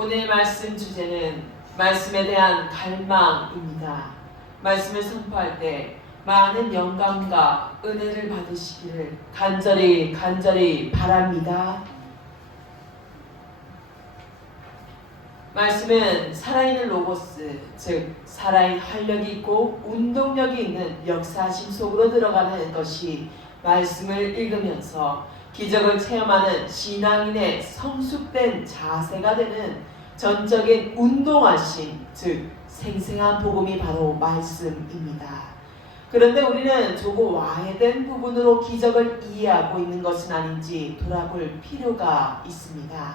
오늘 말씀 주제는 말씀에 대한 갈망입니다. 말씀을 선포할 때 많은 영감과 은혜를 받으시기를 간절히 바랍니다. 말씀은 살아있는 로고스, 즉 살아있는 활력이 있고 운동력이 있는 역사심 속으로 들어가는 것이 말씀을 읽으면서 기적을 체험하는 신앙인의 성숙된 자세가 되는 전적인 운동하심, 즉 생생한 복음이 바로 말씀입니다. 그런데 우리는 조금 와해된 부분으로 기적을 이해하고 있는 것은 아닌지 돌아볼 필요가 있습니다.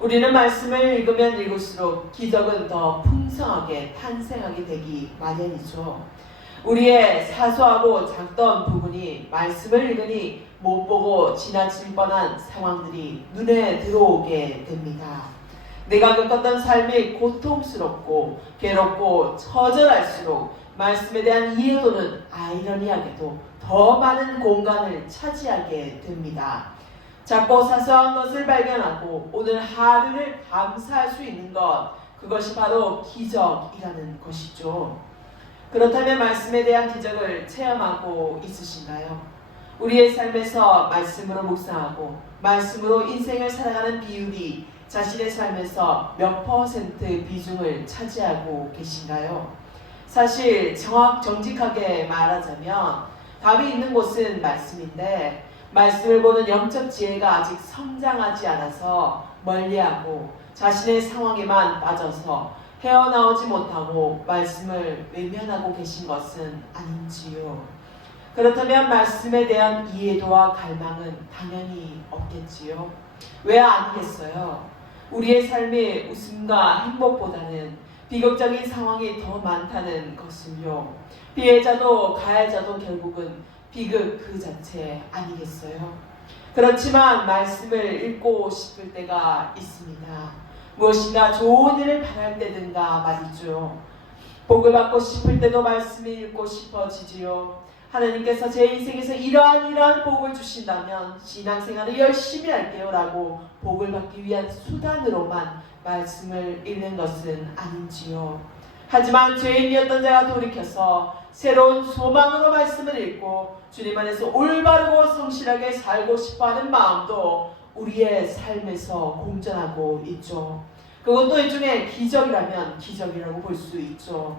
우리는 말씀을 읽으면 읽을수록 기적은 더 풍성하게 탄생하게 되기 마련이죠. 우리의 사소하고 작던 부분이 말씀을 읽으니 못 보고 지나칠 뻔한 상황들이 눈에 들어오게 됩니다. 내가 겪었던 삶이 고통스럽고 괴롭고 처절할수록 말씀에 대한 이해도는 아이러니하게도 더 많은 공간을 차지하게 됩니다. 작고 사소한 것을 발견하고 오늘 하루를 감사할 수 있는 것, 그것이 바로 기적이라는 것이죠. 그렇다면 말씀에 대한 기적을 체험하고 있으신가요? 우리의 삶에서 말씀으로 묵상하고 말씀으로 인생을 살아가는 비율이 자신의 삶에서 몇 % 비중을 차지하고 계신가요? 사실 정직하게 말하자면 답이 있는 곳은 말씀인데 말씀을 보는 영적 지혜가 아직 성장하지 않아서 멀리하고 자신의 상황에만 빠져서 헤어나오지 못하고 말씀을 외면하고 계신 것은 아닌지요. 그렇다면 말씀에 대한 이해도와 갈망은 당연히 없겠지요. 왜 아니겠어요? 우리의 삶의 웃음과 행복보다는 비극적인 상황이 더 많다는 것을요. 피해자도 가해자도 결국은 비극 그 자체 아니겠어요? 그렇지만 말씀을 읽고 싶을 때가 있습니다. 무엇인가 좋은 일을 바랄 때든가 말이죠. 복을 받고 싶을 때도 말씀을 읽고 싶어지지요. 하나님께서 제 인생에서 이러한 복을 주신다면 신앙생활을 열심히 할게요 라고 복을 받기 위한 수단으로만 말씀을 읽는 것은 아닌지요. 하지만 죄인이었던 자가 돌이켜서 새로운 소망으로 말씀을 읽고 주님 안에서 올바르고 성실하게 살고 싶어하는 마음도 우리의 삶에서 공존하고 있죠. 그것도 일종의 기적이라면 기적이라고 볼 수 있죠.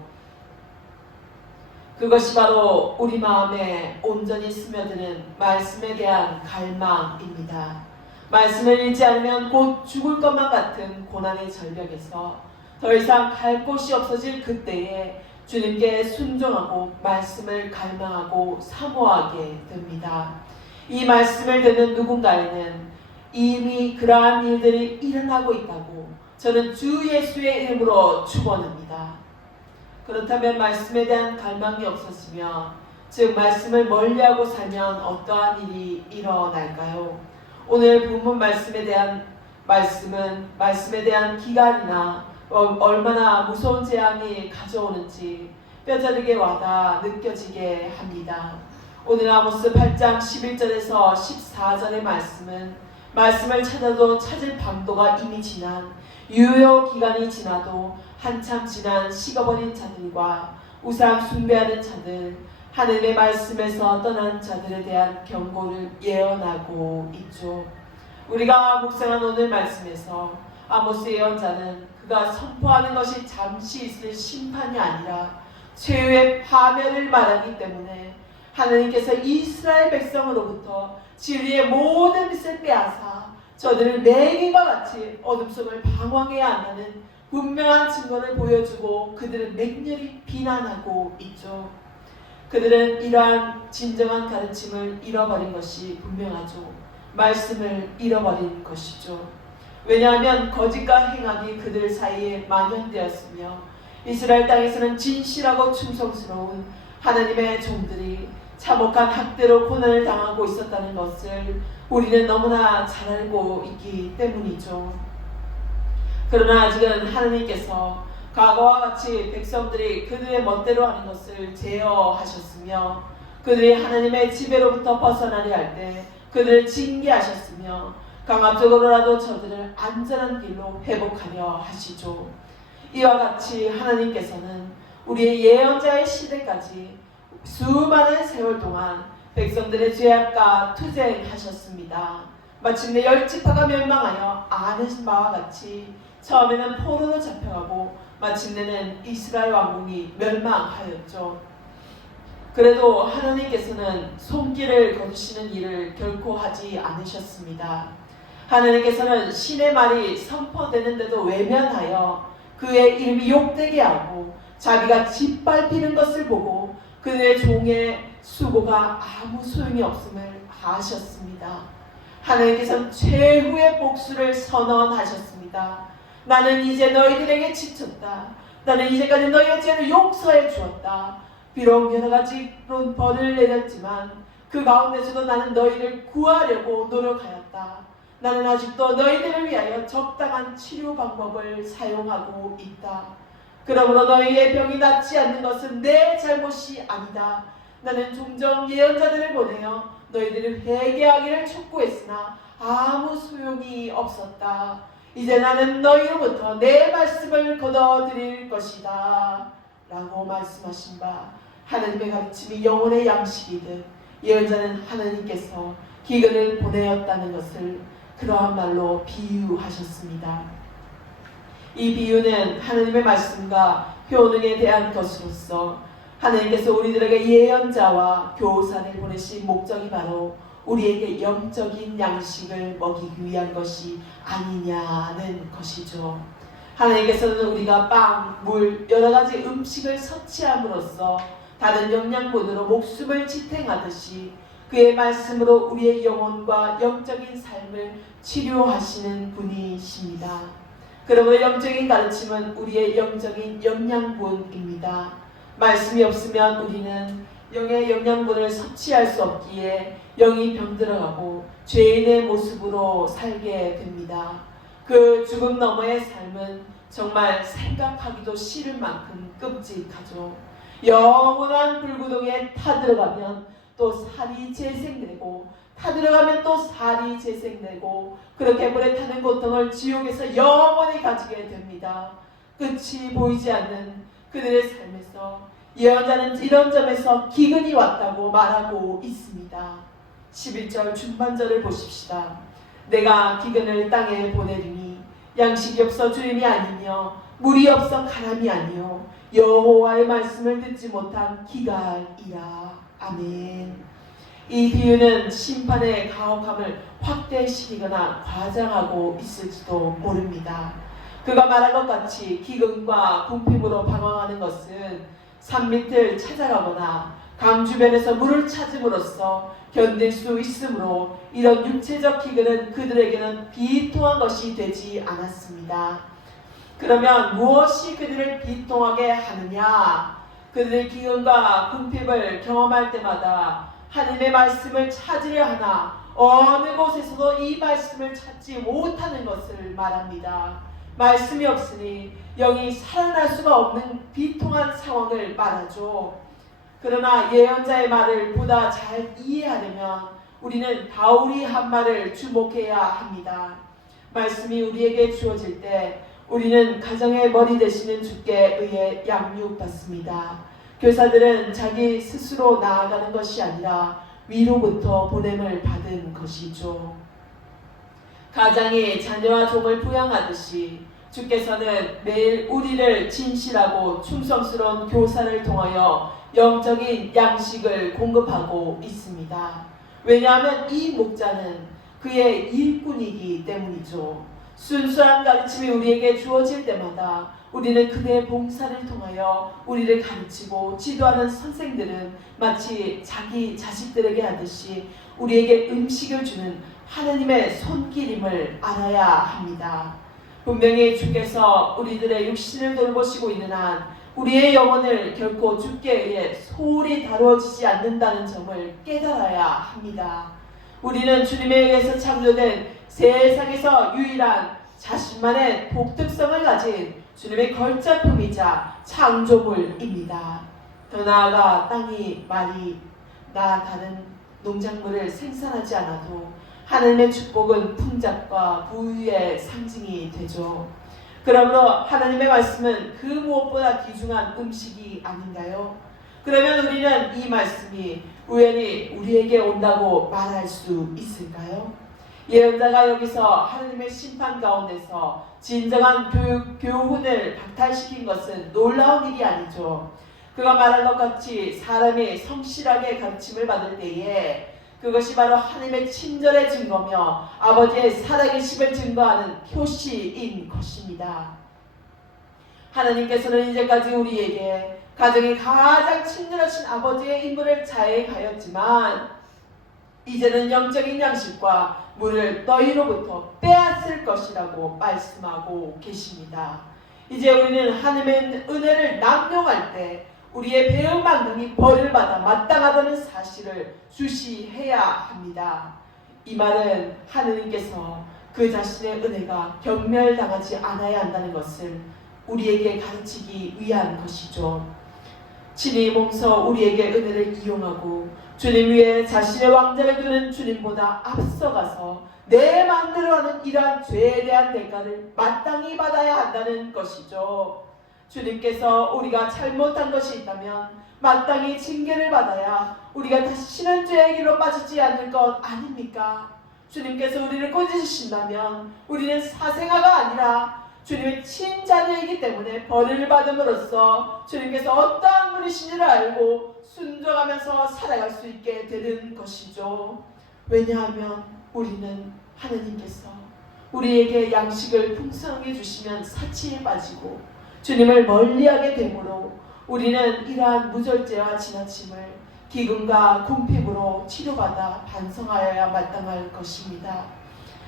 그것이 바로 우리 마음에 온전히 스며드는 말씀에 대한 갈망입니다. 말씀을 읽지 않으면 곧 죽을 것만 같은 고난의 절벽에서 더 이상 갈 곳이 없어질 그때에 주님께 순종하고 말씀을 갈망하고 사모하게 됩니다. 이 말씀을 듣는 누군가에는 이미 그러한 일들이 일어나고 있다고 저는 주 예수의 이름으로 축원합니다. 그렇다면 말씀에 대한 갈망이 없었으며 즉 말씀을 멀리하고 살면 어떠한 일이 일어날까요? 오늘 본문 말씀에 대한 말씀은 말씀에 대한 기간이나 얼마나 무서운 재앙이 가져오는지 뼈저리게 와닿아 느껴지게 합니다. 오늘 아모스 8장 11절에서 14절의 말씀은 말씀을 찾아도 찾을 방도가 이미 지난 유효 기간이 지나도 한참 지난 식어버린 자들과 우상 숭배하는 자들, 하늘의 말씀에서 떠난 자들에 대한 경고를 예언하고 있죠. 우리가 묵상한 오늘 말씀에서 아모스 예언자는 그가 선포하는 것이 잠시 있을 심판이 아니라 최후의 파멸을 말하기 때문에 하나님께서 이스라엘 백성으로부터 진리의 모든 빛을 빼앗아 저들을 매기와 같이 어둠 속을 방황해야 한다는 분명한 증거를 보여주고 그들을 맹렬히 비난하고 있죠. 그들은 이러한 진정한 가르침을 잃어버린 것이 분명하죠. 말씀을 잃어버린 것이죠. 왜냐하면 거짓과 행악이 그들 사이에 만연되었으며 이스라엘 땅에서는 진실하고 충성스러운 하나님의 종들이 참혹한 학대로 고난을 당하고 있었다는 것을 우리는 너무나 잘 알고 있기 때문이죠. 그러나 아직은 하나님께서 과거와 같이 백성들이 그들의 멋대로 하는 것을 제어하셨으며 그들이 하나님의 지배로부터 벗어나려 할 때 그들을 징계하셨으며 강압적으로라도 저들을 안전한 길로 회복하려 하시죠. 이와 같이 하나님께서는 우리의 예언자의 시대까지 수많은 세월 동안 백성들의 죄악과 투쟁하셨습니다. 마침내 10지파가 멸망하여 아는 바와 같이 처음에는 포로로 잡혀가고 마침내는 이스라엘 왕국이 멸망하였죠. 그래도 하나님께서는 손길을 거두시는 일을 결코 하지 않으셨습니다. 하나님께서는 신의 말이 선포되는데도 외면하여 그의 이름이 욕되게 하고 자기가 짓밟히는 것을 보고 그의 종의 수고가 아무 소용이 없음을 아셨습니다. 하나님께서는 최후의 복수를 선언하셨습니다. 나는 이제 너희들에게 지쳤다. 나는 이제까지 너희의 죄를 용서해 주었다. 비록 여러 가지 벌을 내렸지만 그 가운데서도 나는 너희를 구하려고 노력하였다. 나는 아직도 너희들을 위하여 적당한 치료 방법을 사용하고 있다. 그러므로 너희의 병이 낫지 않는 것은 내 잘못이 아니다. 나는 종종 예언자들을 보내어 너희들을 회개하기를 촉구했으나 아무 소용이 없었다. 이제 나는 너희로부터 내 말씀을 거둬들일 것이다. 라고 말씀하신 바 하나님의 가르침이 영혼의 양식이듯 예언자는 하나님께서 기근을 보내었다는 것을 그러한 말로 비유하셨습니다. 이 비유는 하나님의 말씀과 효능에 대한 것으로서 하나님께서 우리들에게 예언자와 교사를 보내신 목적이 바로 우리에게 영적인 양식을 먹이기 위한 것이 아니냐는 것이죠. 하나님께서는 우리가 빵, 물, 여러 가지 음식을 섭취함으로써 다른 영양분으로 목숨을 지탱하듯이 그의 말씀으로 우리의 영혼과 영적인 삶을 치료하시는 분이십니다. 그러므로 영적인 가르침은 우리의 영적인 영양분입니다. 말씀이 없으면 우리는 영의 영양분을 섭취할 수 없기에 영이 병들어가고 죄인의 모습으로 살게 됩니다. 그 죽음 너머의 삶은 정말 생각하기도 싫을 만큼 끔찍하죠. 영원한 불구덩이에 타들어가면 또 살이 재생되고 타들어가면 또 살이 재생되고 그렇게 물에 타는 고통을 지옥에서 영원히 가지게 됩니다. 끝이 보이지 않는 그들의 삶에서 예언자는 이런 점에서 기근이 왔다고 말하고 있습니다. 11절 중반절을 보십시다. 내가 기근을 땅에 보내리니 양식이 없어 주림이 아니며 물이 없어 가람이 아니요 여호와의 말씀을 듣지 못한 기갈이라. 아멘. 이 비유는 심판의 가혹함을 확대시키거나 과장하고 있을지도 모릅니다. 그가 말한 것 같이 기근과 궁핍으로 방황하는 것은 산 밑을 찾아가거나 강 주변에서 물을 찾음으로써 견딜 수 있으므로 이런 육체적 기근은 그들에게는 비통한 것이 되지 않았습니다. 그러면 무엇이 그들을 비통하게 하느냐? 그들의 기근과 궁핍을 경험할 때마다 하나님의 말씀을 찾으려 하나 어느 곳에서도 이 말씀을 찾지 못하는 것을 말합니다. 말씀이 없으니 영이 살아날 수가 없는 비통한 상황을 말하죠. 그러나 예언자의 말을 보다 잘 이해하려면 우리는 바울이 한 말을 주목해야 합니다. 말씀이 우리에게 주어질 때 우리는 가정의 머리 되시는 주께 의해 양육받습니다. 교사들은 자기 스스로 나아가는 것이 아니라 위로부터 보냄을 받은 것이죠. 가장이 자녀와 종을 부양하듯이 주께서는 매일 우리를 진실하고 충성스러운 교사를 통하여 영적인 양식을 공급하고 있습니다. 왜냐하면 이 목자는 그의 일꾼이기 때문이죠. 순수한 가르침이 우리에게 주어질 때마다 우리는 그의 봉사를 통하여 우리를 가르치고 지도하는 선생들은 마치 자기 자식들에게 하듯이 우리에게 음식을 주는 하나님의 손길임을 알아야 합니다. 분명히 주께서 우리들의 육신을 돌보시고 있는 한 우리의 영혼을 결코 주께 의해 소홀히 다루어지지 않는다는 점을 깨달아야 합니다. 우리는 주님에 의해서 창조된 세상에서 유일한 자신만의 독특성을 가진 주님의 걸작품이자 창조물입니다. 더 나아가 땅이 많이 다른 농작물을 생산하지 않아도 하나님의 축복은 풍작과 부유의 상징이 되죠. 그러므로 하나님의 말씀은 그 무엇보다 귀중한 음식이 아닌가요? 그러면 우리는 이 말씀이 우연히 우리에게 온다고 말할 수 있을까요? 예언자가 여기서 하나님의 심판 가운데서 진정한 교훈을 박탈시킨 것은 놀라운 일이 아니죠. 그가 말한 것 같이 사람이 성실하게 가르침을 받을 때에 그것이 바로 하나님의 친절의 증거며 아버지의 살아계심을 증거하는 표시인 것입니다. 하나님께서는 이제까지 우리에게 가정에 가장 친절하신 아버지의 인물을 자행하였지만 이제는 영적인 양식과 물을 너희로부터 빼앗을 것이라고 말씀하고 계십니다. 이제 우리는 하나님의 은혜를 남용할 때 우리의 배은 만큼이 벌을 받아 마땅하다는 사실을 주시해야 합니다. 이 말은 하느님께서 그 자신의 은혜가 경멸당하지 않아야 한다는 것을 우리에게 가르치기 위한 것이죠. 친히 몸소 우리에게 은혜를 이용하고 주님 위에 자신의 왕자를 두는 주님보다 앞서가서 내 마음대로 하는 이러한 죄에 대한 대가를 마땅히 받아야 한다는 것이죠. 주님께서 우리가 잘못한 것이 있다면 마땅히 징계를 받아야 우리가 다시는 죄의 길로 빠지지 않을 것 아닙니까? 주님께서 우리를 꾸짖으신다면 우리는 사생아가 아니라 주님의 친자녀이기 때문에 벌을 받음으로써 주님께서 어떠한 분이신지를 알고 순종하면서 살아갈 수 있게 되는 것이죠. 왜냐하면 우리는 하나님께서 우리에게 양식을 풍성하게 주시면 사치에 빠지고 주님을 멀리하게 되므로 우리는 이러한 무절제와 지나침을 기근과 궁핍으로 치료받아 반성하여야 마땅할 것입니다.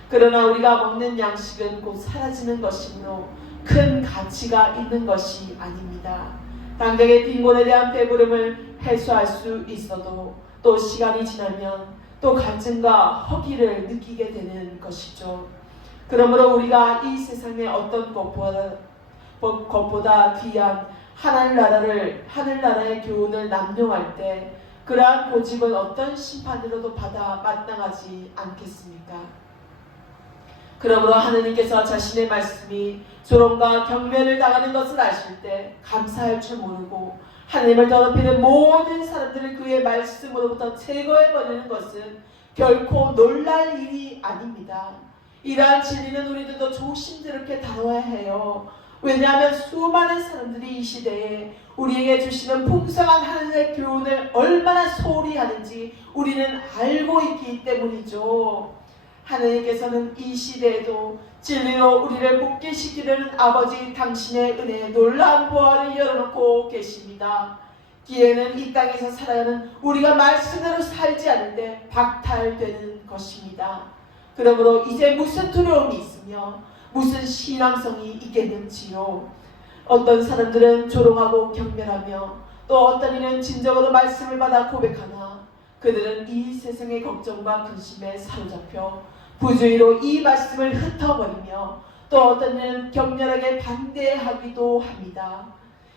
그러나 우리가 먹는 양식은 곧 사라지는 것이므로 큰 가치가 있는 것이 아닙니다. 당장의 빈곤에 대한 배부름을 해소할 수 있어도 또 시간이 지나면 또 갈증과 허기를 느끼게 되는 것이죠. 그러므로 우리가 이 세상의 어떤 것보다 귀한 하늘나라의 교훈을 남용할 때 그러한 고집은 어떤 심판으로도 받아 마땅하지 않겠습니까? 그러므로 하느님께서 자신의 말씀이 조롱과 경멸을 당하는 것을 아실 때 감사할 줄 모르고 하나님을 더럽히는 모든 사람들을 그의 말씀으로부터 제거해버리는 것은 결코 놀랄 일이 아닙니다. 이러한 진리는 우리들도 조심스럽게 다뤄야 해요. 왜냐하면 수많은 사람들이 이 시대에 우리에게 주시는 풍성한 하나님의 교훈을 얼마나 소홀히 하는지 우리는 알고 있기 때문이죠. 하나님께서는 이 시대에도 진리로 우리를 복귀시키려는 아버지 당신의 은혜에 놀라운 보화를 열어놓고 계십니다. 기회는 이 땅에서 살아가는 우리가 말씀대로 살지 않는데 박탈되는 것입니다. 그러므로 이제 무슨 두려움이 있으며 무슨 신앙성이 있겠는지요. 어떤 사람들은 조롱하고 경멸하며 또 어떤 이는 진정으로 말씀을 받아 고백하나 그들은 이 세상의 걱정과 근심에 사로잡혀 부주의로 이 말씀을 흩어버리며 또 어떤 이는 격렬하게 반대하기도 합니다.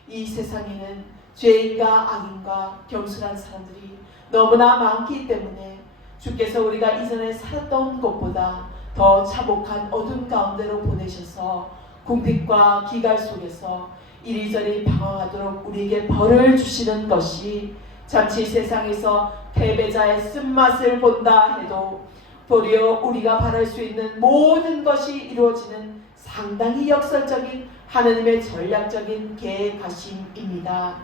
이 세상에는 죄인과 악인과 경솔한 사람들이 너무나 많기 때문에 주께서 우리가 이전에 살았던 것보다 더 차복한 어둠 가운데로 보내셔서 궁핍과 기갈 속에서 이리저리 방황하도록 우리에게 벌을 주시는 것이 잠시 세상에서 패배자의 쓴맛을 본다 해도 도리어 우리가 바랄 수 있는 모든 것이 이루어지는 상당히 역설적인 하나님의 전략적인 계획하심입니다.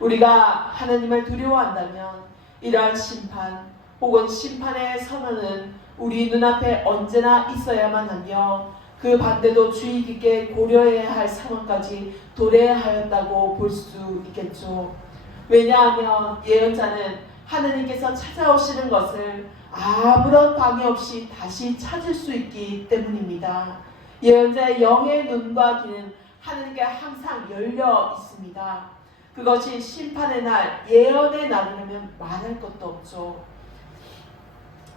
우리가 하나님을 두려워한다면 이러한 심판 혹은 심판의 선언은 우리 눈앞에 언제나 있어야만 하며 그 반대도 주의 깊게 고려해야 할 상황까지 도래하였다고 볼 수 있겠죠. 왜냐하면 예언자는 하느님께서 찾아오시는 것을 아무런 방해 없이 다시 찾을 수 있기 때문입니다. 예언자의 영의 눈과 귀는 하느님께 항상 열려 있습니다. 그것이 심판의 날, 예언의 날이라면 말할 것도 없죠.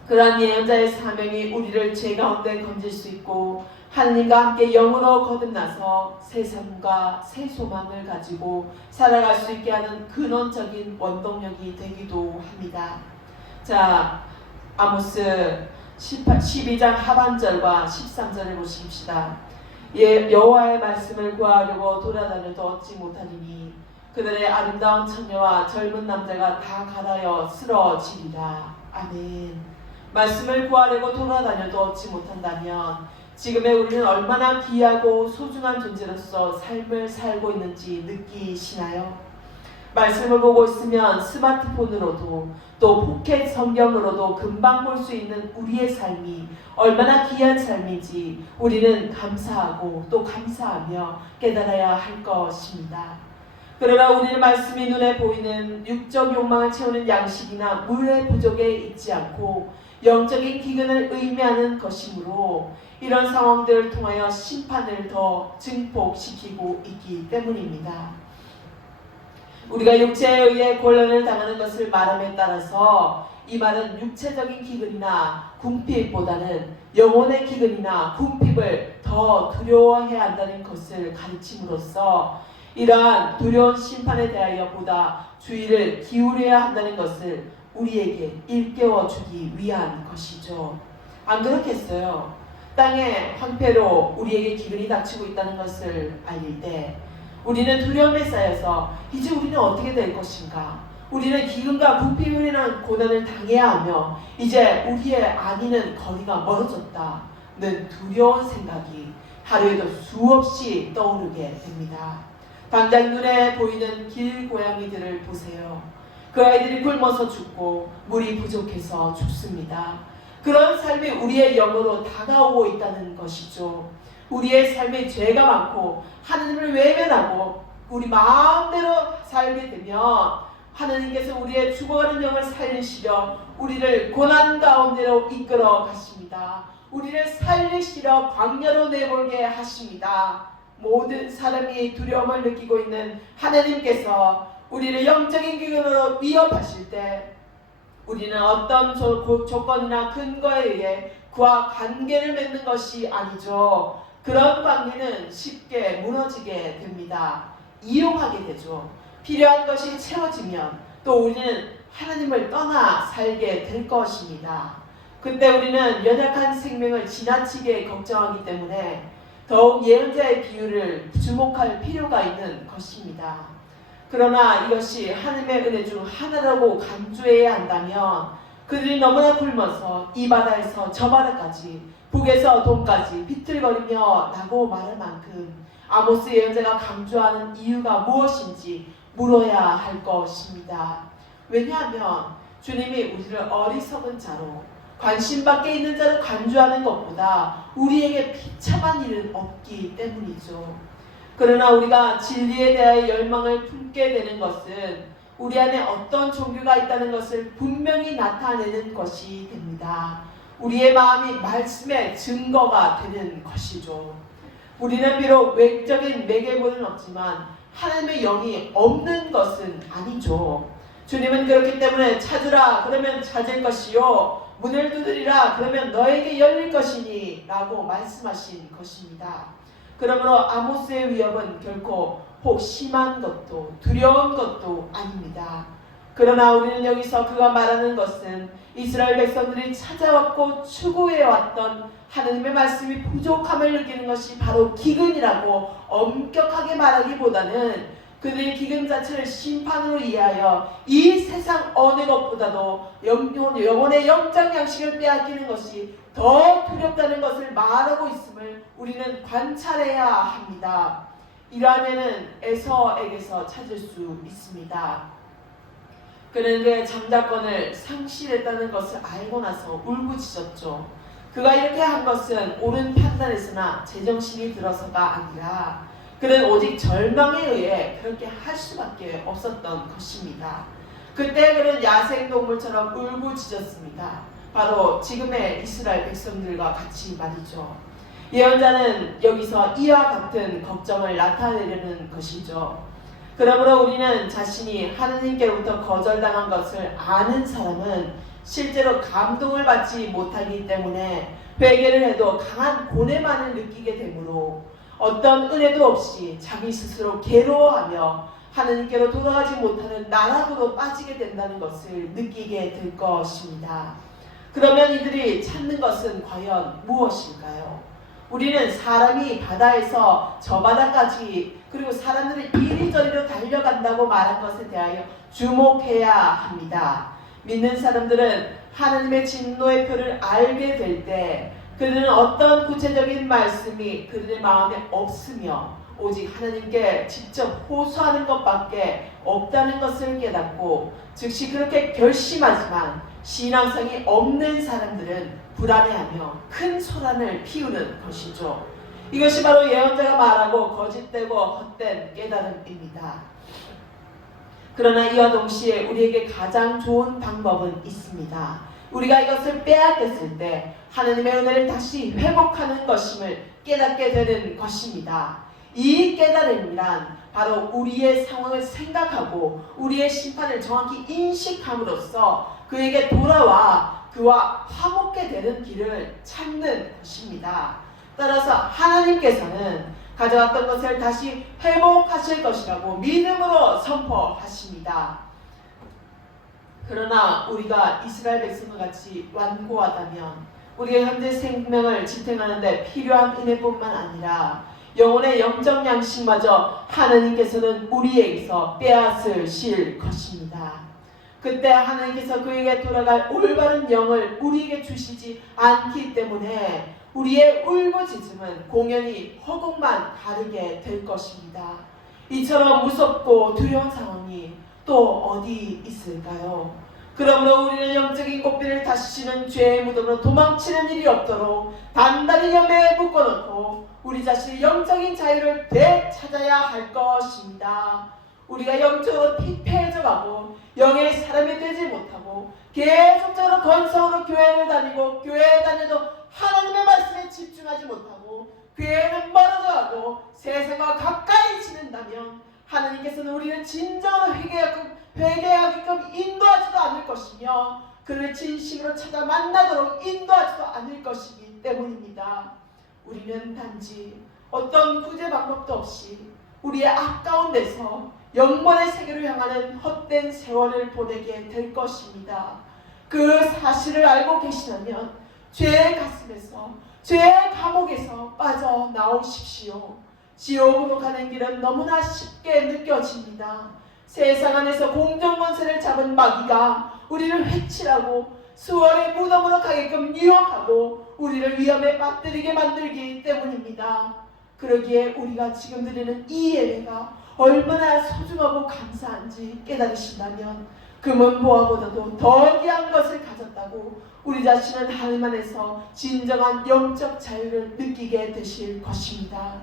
그러한 예언자의 사명이 우리를 죄 가운데 건질 수 있고 하느님과 함께 영으로 거듭나서 새 삶과 새 소망을 가지고 살아갈 수 있게 하는 근원적인 원동력이 되기도 합니다. 자, 아모스 12장 하반절과 13절을 보십시다. 여호와의 말씀을 구하려고 돌아다녀도 얻지 못하리니 그들의 아름다운 처녀와 젊은 남자가 다 갈아여 쓰러지리라. 아멘. 말씀을 구하려고 돌아다녀도 얻지 못한다면 지금의 우리는 얼마나 귀하고 소중한 존재로서 삶을 살고 있는지 느끼시나요? 말씀을 보고 있으면 스마트폰으로도 또 포켓 성경으로도 금방 볼 수 있는 우리의 삶이 얼마나 귀한 삶인지 우리는 감사하고 또 감사하며 깨달아야 할 것입니다. 그러나 우리의 말씀이 눈에 보이는 육적 욕망을 채우는 양식이나 물의 부족에 있지 않고 영적인 기근을 의미하는 것이므로 이런 상황들을 통하여 심판을 더 증폭시키고 있기 때문입니다. 우리가 육체에 의해 곤란을 당하는 것을 말함에 따라서 이 말은 육체적인 기근이나 궁핍보다는 영혼의 기근이나 궁핍을 더 두려워해야 한다는 것을 가르침으로써 이러한 두려운 심판에 대하여 보다 주의를 기울여야 한다는 것을 우리에게 일깨워 주기 위한 것이죠. 안 그렇겠어요? 땅의 황폐로 우리에게 기근이 닥치고 있다는 것을 알릴 때 우리는 두려움에 쌓여서 이제 우리는 어떻게 될 것인가? 우리는 기근과 궁핍으로 인한 고난을 당해야 하며 이제 우리의 안위는 거리가 멀어졌다는 두려운 생각이 하루에도 수없이 떠오르게 됩니다. 당장 눈에 보이는 길고양이들을 보세요. 그 아이들이 굶어서 죽고 물이 부족해서 죽습니다. 그런 삶이 우리의 영으로 다가오고 있다는 것이죠. 우리의 삶에 죄가 많고 하나님을 외면하고 우리 마음대로 살게 되면 하나님께서 우리의 죽어가는 영을 살리시려 우리를 고난 가운데로 이끌어 가십니다. 우리를 살리시려 광야로 내몰게 하십니다. 모든 사람이 두려움을 느끼고 있는 하나님께서 우리를 영적인 기근으로 위협하실 때 우리는 어떤 조건이나 근거에 의해 그와 관계를 맺는 것이 아니죠. 그런 관계는 쉽게 무너지게 됩니다. 이용하게 되죠. 필요한 것이 채워지면 또 우리는 하나님을 떠나 살게 될 것입니다. 그때 우리는 연약한 생명을 지나치게 걱정하기 때문에 더욱 예언자의 비유를 주목할 필요가 있는 것입니다. 그러나 이것이 하나님의 은혜 중 하나라고 간주해야 한다면 그들이 너무나 굶어서 이 바다에서 저 바다까지 북에서 동까지 비틀거리며 라고 말할 만큼 아모스 예언자가 강조하는 이유가 무엇인지 물어야 할 것입니다. 왜냐하면 주님이 우리를 어리석은 자로 관심 밖에 있는 자로 간주하는 것보다 우리에게 비참한 일은 없기 때문이죠. 그러나 우리가 진리에 대하여 열망을 품게 되는 것은 우리 안에 어떤 종교가 있다는 것을 분명히 나타내는 것이 됩니다. 우리의 마음이 말씀의 증거가 되는 것이죠. 우리는 비록 외적인 매개물은 없지만 하나님의 영이 없는 것은 아니죠. 주님은 그렇기 때문에 찾으라 그러면 찾을 것이요 문을 두드리라 그러면 너에게 열릴 것이니 라고 말씀하신 것입니다. 그러므로 아모스의 위협은 결코 혹 심한 것도 두려운 것도 아닙니다. 그러나 우리는 여기서 그가 말하는 것은 이스라엘 백성들이 찾아왔고 추구해왔던 하나님의 말씀이 부족함을 느끼는 것이 바로 기근이라고 엄격하게 말하기보다는 그들의 기근 자체를 심판으로 이해하여 이 세상 어느 것보다도 영혼의 영적 양식을 빼앗기는 것이 더 두렵다는 것을 말하고 있음을 우리는 관찰해야 합니다. 이러한 애는 에서에게서 찾을 수 있습니다. 그는 그의 장자권을 상실했다는 것을 알고 나서 울부짖었죠. 그가 이렇게 한 것은 옳은 판단에서나 제정신이 들어서가 아니라 그는 오직 절망에 의해 그렇게 할 수밖에 없었던 것입니다. 그때 그는 야생동물처럼 울부짖었습니다. 바로 지금의 이스라엘 백성들과 같이 말이죠. 예언자는 여기서 이와 같은 걱정을 나타내려는 것이죠. 그러므로 우리는 자신이 하느님께로부터 거절당한 것을 아는 사람은 실제로 감동을 받지 못하기 때문에 회개를 해도 강한 고뇌만을 느끼게 되므로 어떤 은혜도 없이 자기 스스로 괴로워하며 하느님께로 돌아가지 못하는 나락으로 빠지게 된다는 것을 느끼게 될 것입니다. 그러면 이들이 찾는 것은 과연 무엇일까요? 우리는 사람이 바다에서 저 바다까지 그리고 사람들이 이리저리로 달려간다고 말한 것에 대하여 주목해야 합니다. 믿는 사람들은 하나님의 진노의 표를 알게 될 때 그들은 어떤 구체적인 말씀이 그들의 마음에 없으며 오직 하나님께 직접 호소하는 것밖에 없다는 것을 깨닫고 즉시 그렇게 결심하지만 신앙성이 없는 사람들은 불안해하며 큰 소란을 피우는 것이죠. 이것이 바로 예언자가 말하고 거짓되고 헛된 깨달음입니다. 그러나 이와 동시에 우리에게 가장 좋은 방법은 있습니다. 우리가 이것을 빼앗겼을 때 하나님의 은혜를 다시 회복하는 것임을 깨닫게 되는 것입니다. 이 깨달음이란 바로 우리의 상황을 생각하고 우리의 심판을 정확히 인식함으로써 그에게 돌아와 그와 화목게 되는 길을 찾는 것입니다. 따라서 하나님께서는 가져왔던 것을 다시 회복하실 것이라고 믿음으로 선포하십니다. 그러나 우리가 이스라엘 백성과 같이 완고하다면 우리가 현재 생명을 지탱하는 데 필요한 은혜뿐만 아니라 영혼의 영적 양식마저 하나님께서는 우리에게서 빼앗으실 것입니다. 그때 하나님께서 그에게 돌아갈 올바른 영을 우리에게 주시지 않기 때문에 우리의 울부짖음은 공연히 허공만 가르게 될 것입니다. 이처럼 무섭고 두려운 상황이 또 어디 있을까요? 그러므로 우리는 영적인 고삐를 다시는 죄의 무덤으로 도망치는 일이 없도록 단단히 염에 묶어놓고 우리 자신의 영적인 자유를 되찾아야 할 것입니다. 우리가 영적으로 피폐해져가고 영의 사람이 되지 못하고 계속적으로 건성으로 교회를 다니고 교회에 다녀도 하나님의 말씀에 집중하지 못하고 교회는 멀어져가고 세상과 가까이 지낸다면 하나님께서는 우리는 진정으로 회개하게끔 인도하지도 않을 것이며 그를 진심으로 찾아 만나도록 인도하지도 않을 것이기 때문입니다. 우리는 단지 어떤 구제 방법도 없이 우리의 아까운 데서 영원의 세계로 향하는 헛된 세월을 보내게 될 것입니다. 그 사실을 알고 계시다면 죄의 가슴에서 죄의 감옥에서 빠져나오십시오. 지옥으로 가는 길은 너무나 쉽게 느껴집니다. 세상 안에서 공정권세를 잡은 마귀가 우리를 회칠하고 수월의 무덤으로 가게끔 유혹하고 우리를 위험에 빠뜨리게 만들기 때문입니다. 그러기에 우리가 지금 드리는 이 예배가 얼마나 소중하고 감사한지 깨달으신다면 금은보화보다도 더 귀한 것을 가졌다고 우리 자신은 하나님 안에서 진정한 영적 자유를 느끼게 되실 것입니다.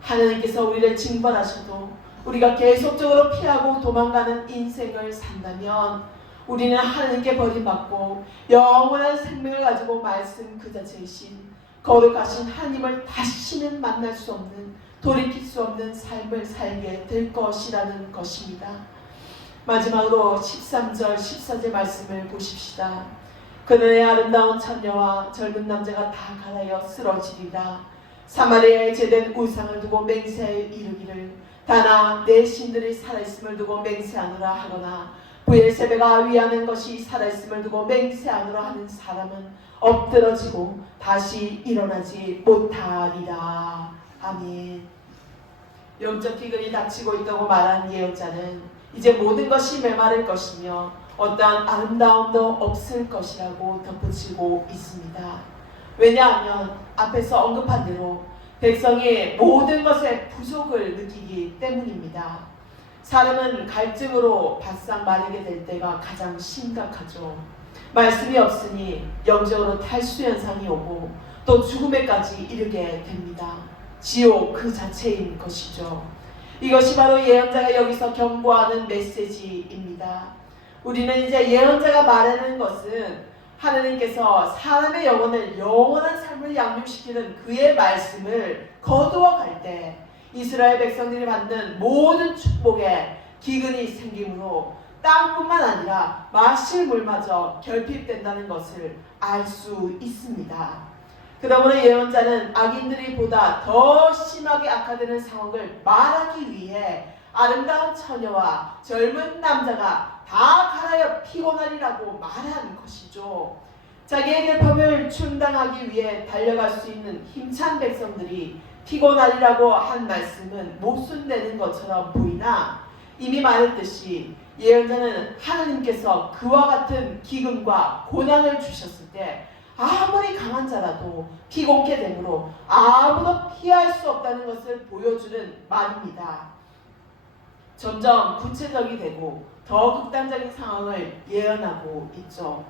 하나님께서 우리를 징벌하셔도 우리가 계속적으로 피하고 도망가는 인생을 산다면 우리는 하나님께 버림받고 영원한 생명을 가지고 말씀 그 자체이신 거룩하신 하나님을 다시는 만날 수 없는 돌이킬 수 없는 삶을 살게 될 것이라는 것입니다. 마지막으로 13절 14절 말씀을 보십시다. 그들의 아름다운 처녀와 젊은 남자가 다 갈아여 쓰러지리라. 사마리아에 제된 우상을 두고 맹세하여 이르기를 다나 내 신들이 살아있음을 두고 맹세하노라 하거나 브엘세바가 위하는 것이 살아있음을 두고 맹세하노라 하는 사람은 엎드러지고 다시 일어나지 못하리라. 아멘. 영적 기근이 닥치고 있다고 말한 예언자는 이제 모든 것이 메마를 것이며 어떠한 아름다움도 없을 것이라고 덧붙이고 있습니다. 왜냐하면 앞에서 언급한 대로 백성이 모든 것에 부족을 느끼기 때문입니다. 사람은 갈증으로 바싹 마르게 될 때가 가장 심각하죠. 말씀이 없으니 영적으로 탈수 현상이 오고 또 죽음에까지 이르게 됩니다. 지옥 그 자체인 것이죠. 이것이 바로 예언자가 여기서 경고하는 메시지입니다. 우리는 이제 예언자가 말하는 것은 하나님께서 사람의 영혼을 영원한 삶을 양육시키는 그의 말씀을 거두어 갈 때 이스라엘 백성들이 받는 모든 축복에 기근이 생기므로 땅뿐만 아니라 마실 물마저 결핍된다는 것을 알 수 있습니다. 그러므로 예언자는 악인들이 보다 더 심하게 악화되는 상황을 말하기 위해 아름다운 처녀와 젊은 남자가 다 갈아여 피곤하리라고 말한 것이죠. 자기의 결핍을 충당하기 위해 달려갈 수 있는 힘찬 백성들이 피곤하리라고 한 말씀은 모순되는 것처럼 보이나 이미 말했듯이 예언자는 하나님께서 그와 같은 기근과 고난을 주셨을 때 아무리 강한 자라도 피곤케 되므로 아무도 피할 수 없다는 것을 보여주는 말입니다. 점점 구체적이 되고 더 극단적인 상황을 예언하고 있죠.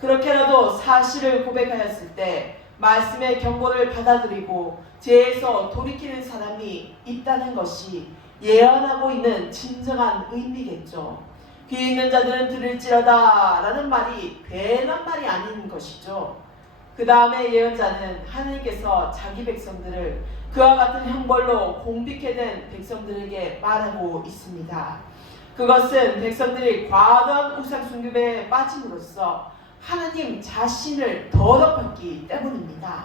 그렇게라도 사실을 고백하였을 때 말씀의 경고를 받아들이고 죄에서 돌이키는 사람이 있다는 것이 예언하고 있는 진정한 의미겠죠. 귀 있는 자들은 들을지어다 라는 말이 괜한 말이 아닌 것이죠. 그 다음에 예언자는 하나님께서 자기 백성들을 그와 같은 형벌로 공핍케 된 백성들에게 말하고 있습니다. 그것은 백성들이 과도한 우상 숭배에 빠짐으로써 하나님 자신을 더럽혔기 때문입니다.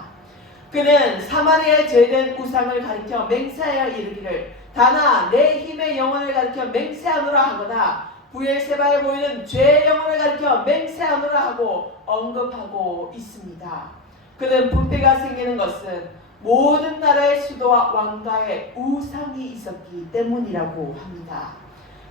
그는 사마리아에 제된 우상을 가리켜 맹세하여 이르기를 다나 내 힘의 영혼을 가리켜 맹세하노라 하거나 부엘세바에 보이는 죄의 영혼을 가리켜 맹세하노라 하고 언급하고 있습니다. 그는 부패가 생기는 것은 모든 나라의 수도와 왕가에 우상이 있었기 때문이라고 합니다.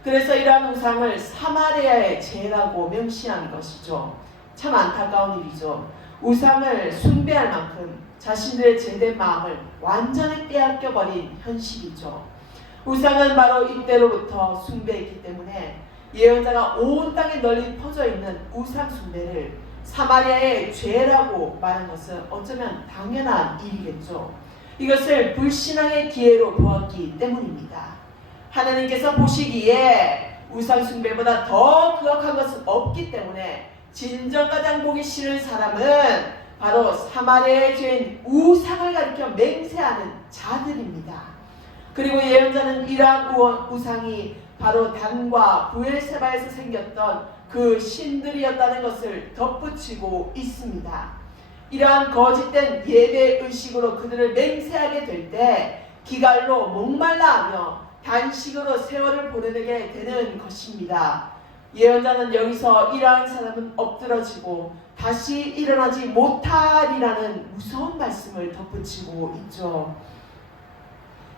그래서 이러한 우상을 사마리아의 죄라고 명시한 것이죠. 참 안타까운 일이죠. 우상을 숭배할 만큼 자신들의 죄된 마음을 완전히 빼앗겨버린 현실이죠. 우상은 바로 이때로부터 숭배했기 때문에 예언자가 온 땅에 널리 퍼져 있는 우상 숭배를 사마리아의 죄라고 말한 것은 어쩌면 당연한 일이겠죠. 이것을 불신앙의 기회로 보았기 때문입니다. 하나님께서 보시기에 우상 숭배보다 더 극악한 것은 없기 때문에 진정 가장 보기 싫은 사람은 바로 사마리아의 죄인 우상을 가리켜 맹세하는 자들입니다. 그리고 예언자는 이러한 우상이 바로 단과 부엘세바에서 생겼던 그 신들이었다는 것을 덧붙이고 있습니다. 이러한 거짓된 예배 의식으로 그들을 맹세하게 될 때 기갈로 목말라하며 단식으로 세월을 보내게 되는 것입니다. 예언자는 여기서 이러한 사람은 엎드러지고 다시 일어나지 못하리라는 무서운 말씀을 덧붙이고 있죠.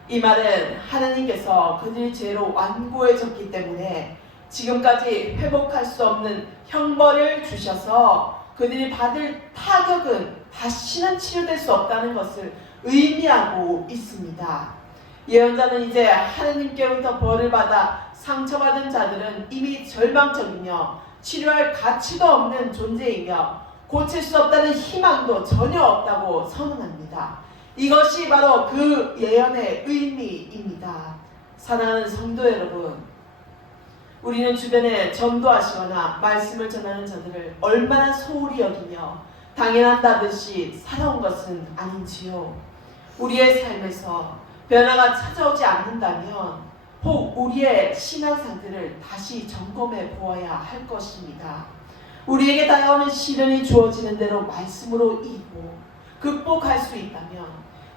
이 말은 하나님께서 그들의 죄로 완고해졌기 때문에 지금까지 회복할 수 없는 형벌을 주셔서 그들이 받을 타격은 다시는 치료될 수 없다는 것을 의미하고 있습니다. 예언자는 이제 하나님께로부터 벌을 받아 상처받은 자들은 이미 절망적이며 치료할 가치도 없는 존재이며 고칠 수 없다는 희망도 전혀 없다고 선언합니다. 이것이 바로 그 예언의 의미입니다. 사랑하는 성도 여러분, 우리는 주변에 전도하시거나 말씀을 전하는 자들을 얼마나 소홀히 여기며 당연하다듯이 살아온 것은 아닌지요. 우리의 삶에서 변화가 찾아오지 않는다면 혹 우리의 신앙 상태를 다시 점검해 보아야 할 것입니다. 우리에게 다가오는 시련이 주어지는 대로 말씀으로 이기고 극복할 수 있다면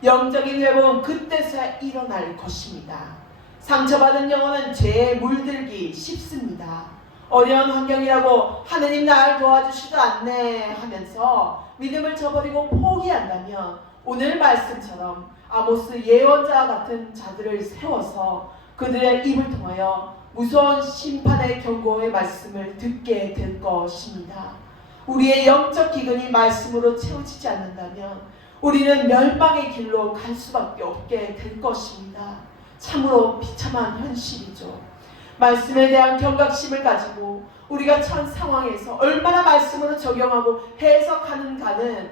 영적인 회복은 그때서야 일어날 것입니다. 상처받은 영혼은 죄에 물들기 쉽습니다. 어려운 환경이라고 하느님 날 도와주시도 않네 하면서 믿음을 저버리고 포기한다면 오늘 말씀처럼 아모스 예언자 같은 자들을 세워서 그들의 입을 통하여 무서운 심판의 경고의 말씀을 듣게 될 것입니다. 우리의 영적 기근이 말씀으로 채워지지 않는다면 우리는 멸망의 길로 갈 수밖에 없게 될 것입니다. 참으로 비참한 현실이죠. 말씀에 대한 경각심을 가지고 우리가 처한 상황에서 얼마나 말씀으로 적용하고 해석하는가는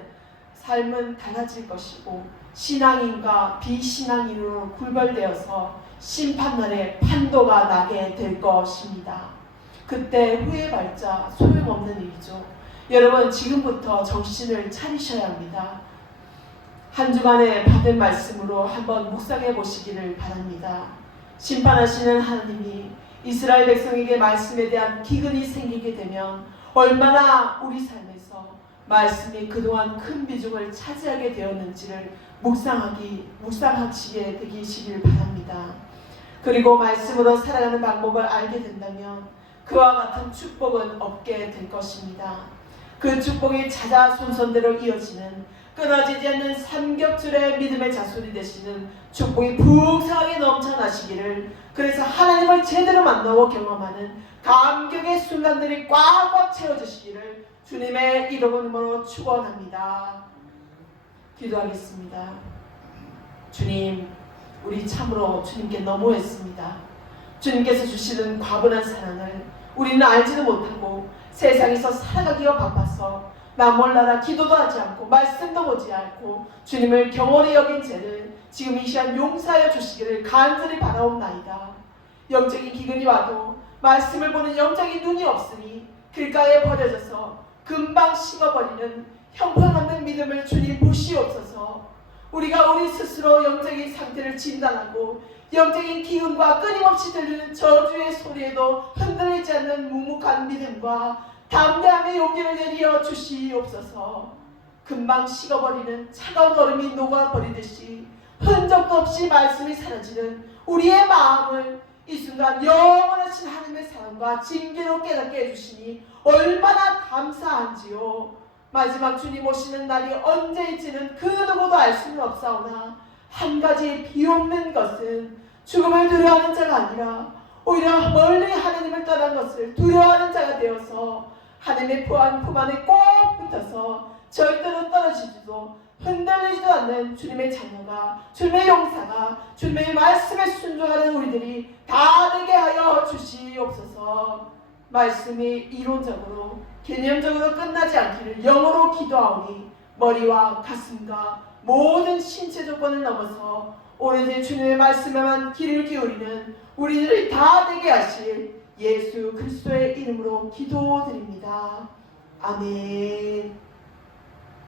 삶은 달라질 것이고 신앙인과 비신앙인으로 구별되어서 심판날에 판도가 나게 될 것입니다. 그때 후회발자 소용없는 일이죠. 여러분 지금부터 정신을 차리셔야 합니다. 한 주간에 받은 말씀으로 한번 묵상해 보시기를 바랍니다. 심판하시는 하나님이 이스라엘 백성에게 말씀에 대한 기근이 생기게 되면 얼마나 우리 삶에서 말씀이 그동안 큰 비중을 차지하게 되었는지를 묵상하시게 되시길 바랍니다. 그리고 말씀으로 살아가는 방법을 알게 된다면 그와 같은 축복은 없게 될 것입니다. 그 축복이 자자손손대로 이어지는 끊어지지 않는 삼겹줄의 믿음의 자손이 되시는 축복이 풍성하게 넘쳐나시기를, 그래서 하나님을 제대로 만나고 경험하는 감격의 순간들이 꽉꽉 채워주시기를 주님의 이름으로 축원합니다. 기도하겠습니다. 주님, 우리 참으로 주님께 너무했습니다. 주님께서 주시는 과분한 사랑을 우리는 알지도 못하고 세상에서 살아가기가 바빠서 나 몰라라 기도도 하지 않고 말씀도 보지 않고 주님을 경홀히 여긴 죄를 지금 이 시간 용서하여 주시기를 간절히 바라옵나이다. 영적인 기근이 와도 말씀을 보는 영적인 눈이 없으니 길가에 버려져서 금방 식어버리는 형편없는 믿음을 주님 보시옵소서. 우리가 우리 스스로 영적인 상태를 진단하고 영적인 기운과 끊임없이 들리는 저주의 소리에도 흔들리지 않는 묵묵한 믿음과 담대함의 용기를 내려 주시옵소서. 금방 식어버리는 차가운 얼음이 녹아버리듯이 흔적도 없이 말씀이 사라지는 우리의 마음을 이 순간 영원하신 하나님의 사랑과 징계로 깨닫게 해주시니 얼마나 감사한지요. 마지막 주님 오시는 날이 언제일지는 그 누구도 알 수는 없사오나 한 가지 비옵는 것은 죽음을 두려워하는 자가 아니라 오히려 멀리 하나님을 떠난 것을 두려워하는 자가 되어서 하나님의 품 안에 꼭 붙어서 절대로 떨어지지도 흔들리지도 않는 주님의 자녀가, 주님의 용사가, 주님의 말씀에 순종하는 우리들이 다 되게 하여 주시옵소서. 말씀이 이론적으로 개념적으로 끝나지 않기를 영어로 기도하오니 머리와 가슴과 모든 신체 조건을 넘어서 오로지 주님의 말씀에만 귀를 기울이는 우리들이 다 되게 하실 예수 그리스도의 이름으로 기도드립니다. 아멘.